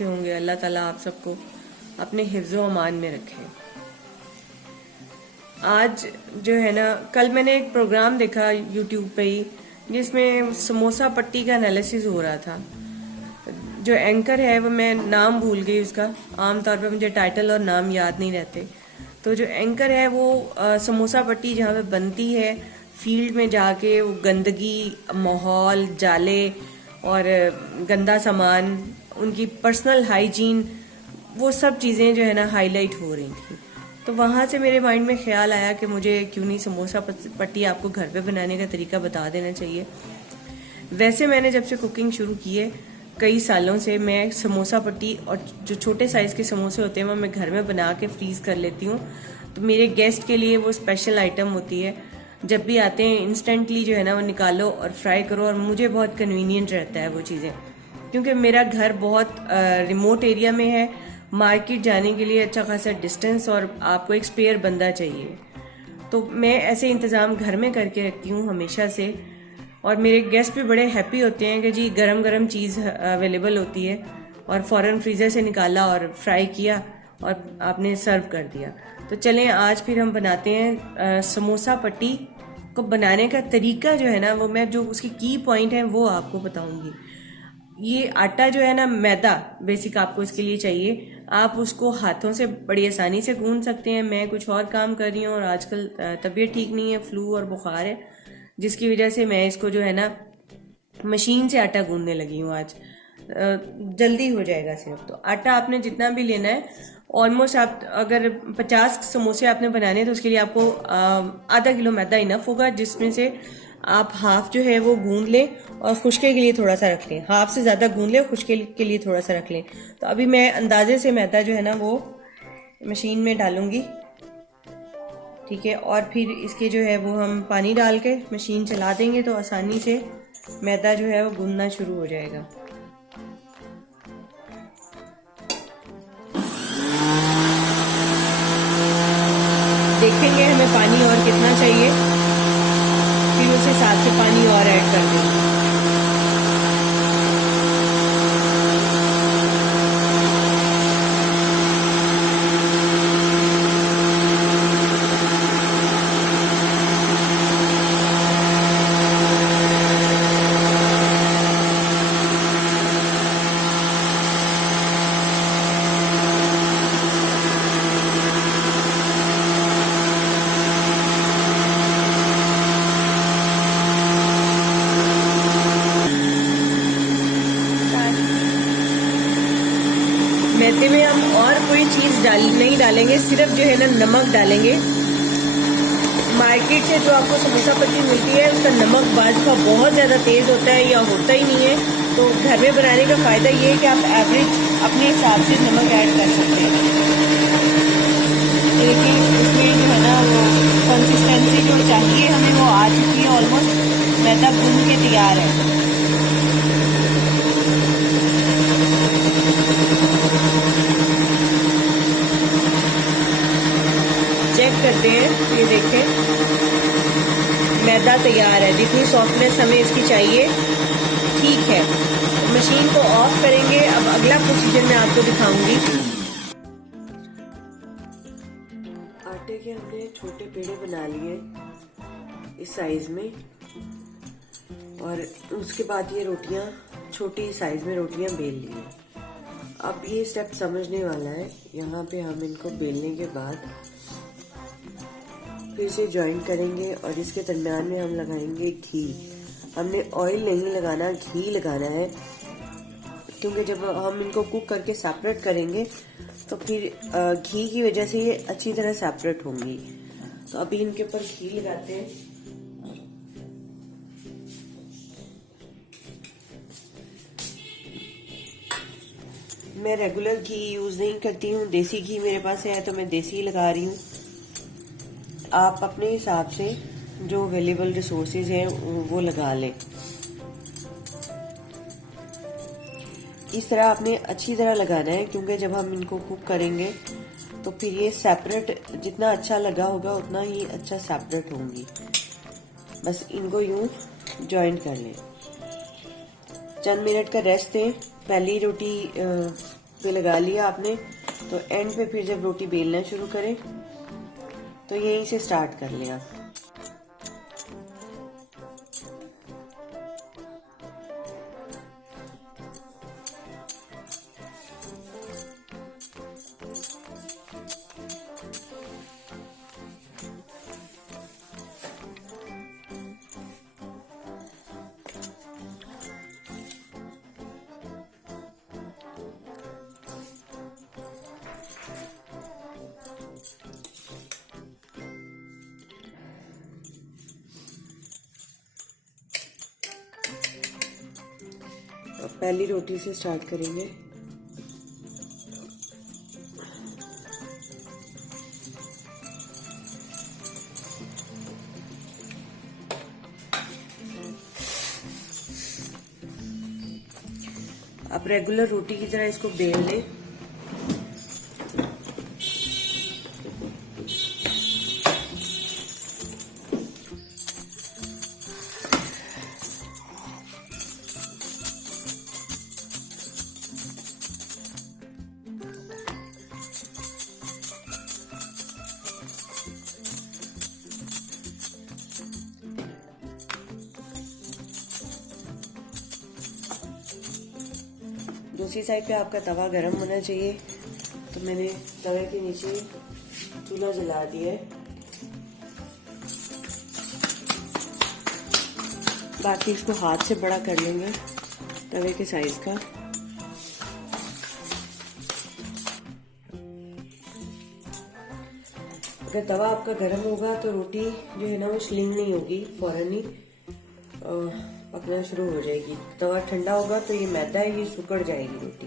से होंगे। अल्लाह ताला आप सबको अपने हिफ्ज़ो अमान में रखे। आज जो है ना, कल मैंने एक प्रोग्राम देखा यूट्यूब पे ही, जिसमें समोसा पट्टी का एनालिसिस हो रहा था। जो एंकर है वो, मैं नाम भूल गई उसका, आमतौर पे मुझे टाइटल और नाम याद नहीं रहते। तो जो एंकर है वो समोसा पट्टी जहाँ पे बनती है, फील्ड में जाके वो गंदगी, माहौल, जाले और गंदा सामान, उनकी पर्सनल हाइजीन, वो सब चीज़ें जो है ना हाईलाइट हो रही थी। तो वहाँ से मेरे माइंड में ख्याल आया कि मुझे क्यों नहीं समोसा पट्टी आपको घर पे बनाने का तरीका बता देना चाहिए। वैसे मैंने जब से कुकिंग शुरू की है, कई सालों से मैं समोसा पट्टी और जो छोटे साइज़ के समोसे होते हैं वो मैं घर में बना के फ्रीज कर लेती हूँ। तो मेरे गेस्ट के लिए वो स्पेशल आइटम होती है। जब भी आते हैं इंस्टेंटली जो है ना वो निकालो और फ्राई करो, और मुझे बहुत कन्वीनियंट रहता है वो चीज़ें, क्योंकि मेरा घर बहुत रिमोट एरिया में है। मार्केट जाने के लिए अच्छा खासा डिस्टेंस और आपको एक स्पेयर बंदा चाहिए। तो मैं ऐसे इंतज़ाम घर में करके रखती हूँ हमेशा से, और मेरे गेस्ट भी बड़े हैप्पी होते हैं कि जी गरम गरम चीज़ अवेलेबल होती है और फ़ौरन फ्रीज़र से निकाला और फ्राई किया और आपने सर्व कर दिया। तो चलें आज फिर हम बनाते हैं समोसा पट्टी को बनाने का तरीका जो है ना, वो मैं जो उसकी की पॉइंट है वो आपको बताऊंगी। ये आटा जो है ना, मैदा बेसिक आपको इसके लिए चाहिए। आप उसको हाथों से बड़ी आसानी से गूंद सकते हैं। मैं कुछ और काम कर रही हूँ और आजकल तबीयत ठीक नहीं है, फ्लू और बुखार है, जिसकी वजह से मैं इसको जो है ना मशीन से आटा गूंदने लगी हूँ। आज जल्दी हो जाएगा सिर्फ। तो आटा आपने जितना भी लेना है, ऑलमोस्ट आप अगर 50 समोसे आपने बनाने तो उसके लिए आपको आधा किलो मैदा इनफ होगा, जिसमें से आप हाफ जो है वो गूंद लें और खुश्के के लिए थोड़ा सा रख लें। हाफ से ज़्यादा गूंद लें, खुश्के के लिए थोड़ा सा रख लें। तो अभी मैं अंदाजे से मैदा जो है ना वो मशीन में डालूंगी, ठीक है। और फिर इसके जो है वो हम पानी डाल के मशीन चला देंगे तो आसानी से मैदा जो है वो गूंदना शुरू हो जाएगा। देखेंगे हमें पानी और कितना चाहिए, फिर उस हिसाब से पानी और ऐड कर देंगे। मैदे में हम और कोई चीज़ नहीं डालेंगे, सिर्फ जो है ना नमक डालेंगे। मार्केट से जो आपको समोसा पट्टी मिलती है उसका नमक बाज का बहुत ज़्यादा तेज़ होता है या होता ही नहीं है। तो घर में बनाने का फ़ायदा ये है कि आप एवरेज अपने हिसाब से नमक ऐड कर सकते हैं। देखिए इसमें जो है ना वो कंसिस्टेंसी जो चाहिए हमें वो आ चुकी है, ऑलमोस्ट मैदा गूंद के तैयार है। चेक करते हैं, ये देखें मैदा तैयार है। जितनी सॉफ्टनेस हमें इसकी चाहिए ठीक है। तो मशीन को ऑफ करेंगे। अब अगला प्रोसीजर मैं आपको दिखाऊंगी। आटे के हमने छोटे पेड़े बना लिए इस साइज में, और उसके बाद ये रोटियां छोटी साइज में रोटियां बेल ली। अब ये स्टेप समझने वाला है। यहाँ पे हम इनको बेलने के बाद फिर से ज्वाइन करेंगे और इसके दरम्यान में हम लगाएंगे घी। हमने ऑयल नहीं लगाना, घी लगाना है, क्योंकि जब हम इनको कुक करके सेपरेट करेंगे तो फिर घी की वजह से ये अच्छी तरह सेपरेट होंगी। तो अभी इनके ऊपर घी लगाते हैं। मैं रेगुलर घी यूज नहीं करती हूँ, देसी घी मेरे पास है तो मैं देसी लगा रही हूँ। आप अपने हिसाब से जो अवेलेबल रिसोर्सेज हैं वो लगा लें। इस तरह आपने अच्छी तरह लगाना है, क्योंकि जब हम इनको कुक करेंगे तो फिर ये सेपरेट, जितना अच्छा लगा होगा उतना ही अच्छा सेपरेट होंगी। बस इनको यूं जॉइन कर लें। चंद मिनट का रेस्ट दें। पहली रोटी पे लगा लिया आपने, तो एंड पे फिर जब रोटी बेलना शुरू करें तो यहीं से स्टार्ट कर लें आप। पहली रोटी से स्टार्ट करेंगे। आप रेगुलर रोटी की तरह इसको बेल लें। दूसरी साइड पे आपका तवा गरम होना चाहिए, तो मैंने तवे के नीचे चूल्हा जला दिया है। बाकी इसको हाथ से बड़ा कर लेंगे तवे के साइज का। अगर तवा आपका गर्म होगा तो रोटी जो है ना वो स्लिम नहीं होगी, फौरन ही पकना शुरू हो जाएगी। तवा ठंडा होगा तो ये मैदा है, ये सिकुड़ जाएगी रोटी।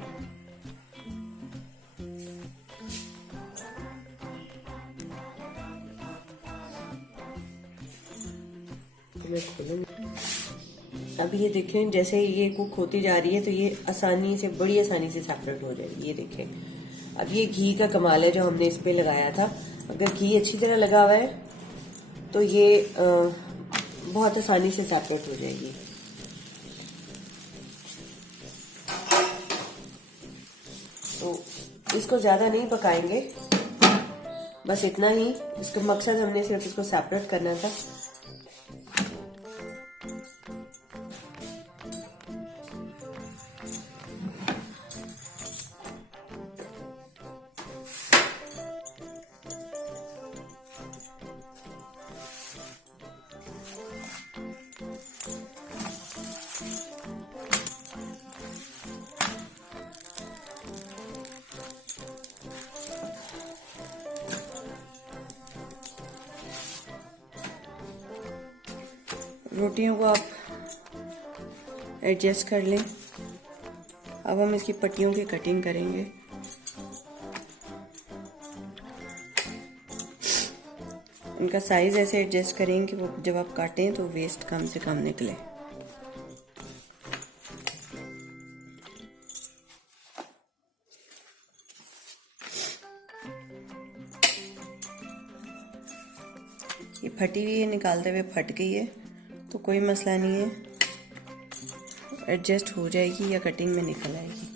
तो मैं खोलूंगी। अब ये देखें, जैसे ये कुक होती जा रही है तो ये आसानी से, बड़ी आसानी से सेपरेट हो जाएगी। ये देखें, अब ये घी का कमाल है जो हमने इस पे लगाया था। अगर घी अच्छी तरह लगा हुआ है तो ये बहुत आसानी से सेपरेट हो जाएगी। तो इसको ज्यादा नहीं पकाएंगे, बस इतना ही। इसका मकसद हमने सिर्फ इसको सेपरेट करना था। रोटियों को आप एडजस्ट कर लें। अब हम इसकी पट्टियों की कटिंग करेंगे। इनका साइज ऐसे एडजस्ट करें कि वो जब आप काटें तो वेस्ट कम से कम निकले। ये फटी हुई है, निकालते हुए फट गई है तो कोई मसला नहीं है, एडजस्ट हो जाएगी या कटिंग में निकल आएगी।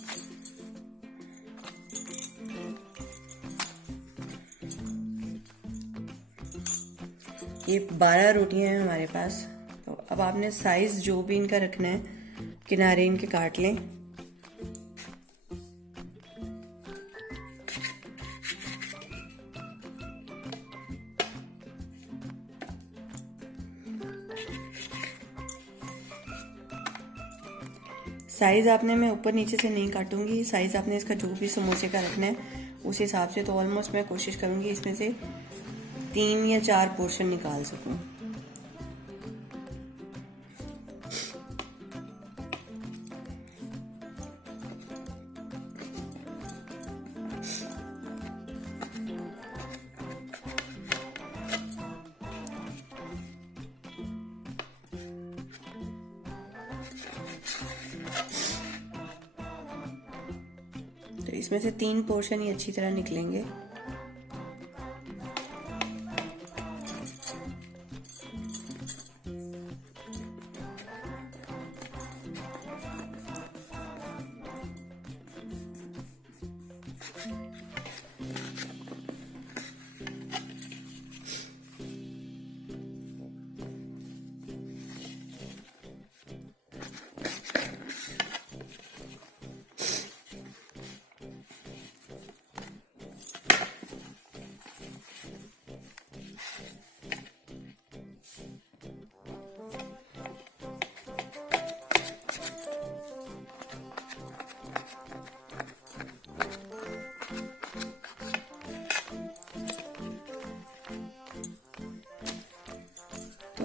ये 12 रोटियां हैं हमारे पास। तो अब आपने साइज जो भी इनका रखना है, किनारे इनके काट लें। साइज आपने, मैं ऊपर नीचे से नहीं काटूंगी, साइज आपने इसका जो भी समोसे का रखना है उस हिसाब से। तो ऑलमोस्ट मैं कोशिश करूंगी इसमें से 3 या 4 पोर्शन निकाल सकूं। तो इसमें से 3 पोर्शन ही अच्छी तरह निकलेंगे।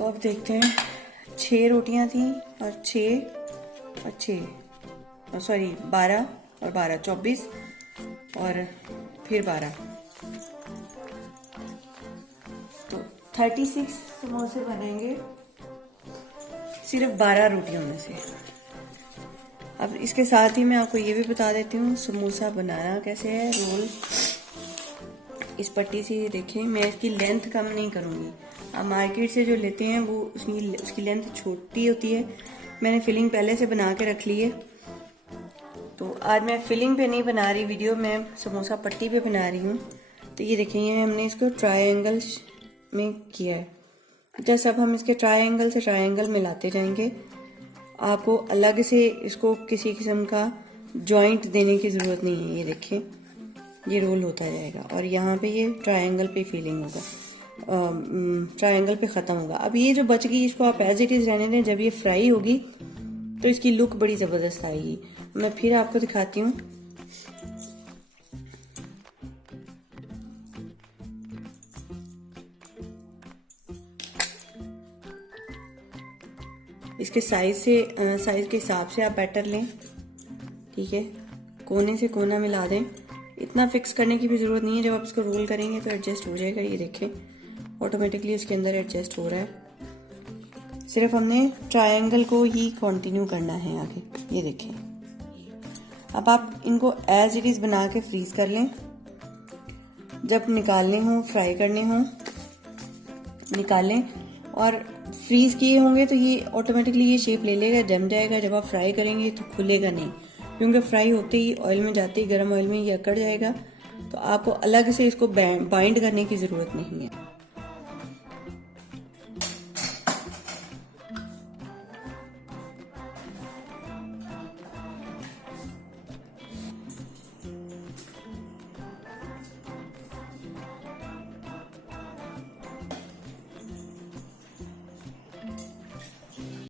तो अब देखते हैं, 6 रोटियां थी और 6 सॉरी 12 और 12 24 और फिर 12, तो 36 समोसे बनेंगे सिर्फ 12 रोटियों में से। अब इसके साथ ही मैं आपको ये भी बता देती हूँ समोसा बनाना कैसे है। रोल इस पट्टी से, ये देखें, मैं इसकी लेंथ कम नहीं करूँगी। आप मार्केट से जो लेते हैं वो उसकी लेंथ छोटी होती है। मैंने फिलिंग पहले से बना के रख ली है, तो आज मैं फिलिंग पे नहीं बना रही वीडियो, मैं समोसा पट्टी पे बना रही हूँ। तो ये देखें, ये हमने इसको ट्रायंगल में किया है। जैसे अब हम इसके ट्रायंगल से ट्रायंगल मिलाते जाएंगे। आपको अलग से इसको किसी किस्म का जॉइंट देने की ज़रूरत नहीं है। ये देखें, ये रोल होता जाएगा और यहाँ पे ये ट्रायंगल पे फीलिंग होगा, ट्रायंगल पे ख़त्म होगा। अब ये जो बच गई इसको आप एज इट इज़ रहने दें। जब ये फ्राई होगी तो इसकी लुक बड़ी ज़बरदस्त आएगी। मैं फिर आपको दिखाती हूँ। इसके साइज के हिसाब से आप बैटर लें, ठीक है। कोने से कोना मिला दें। इतना फिक्स करने की भी ज़रूरत नहीं है। जब आप इसको रोल करेंगे तो एडजस्ट हो जाएगा। ये देखें, ऑटोमेटिकली उसके अंदर एडजस्ट हो रहा है। सिर्फ हमने ट्रायंगल को ही कंटिन्यू करना है आगे। ये देखें, अब आप इनको एज इट इज़ बना के फ्रीज कर लें। जब निकालने हों, फ्राई करने हों, निकालें। और फ्रीज किए होंगे तो ये ऑटोमेटिकली ये शेप ले लेगा, जम जाएगा। जब आप फ्राई करेंगे तो खुलेगा नहीं, क्योंकि फ्राई होते ही ऑयल में जाते ही गर्म ऑयल में ये अकड़ जाएगा। तो आपको अलग से इसको बाइंड करने की ज़रूरत नहीं है।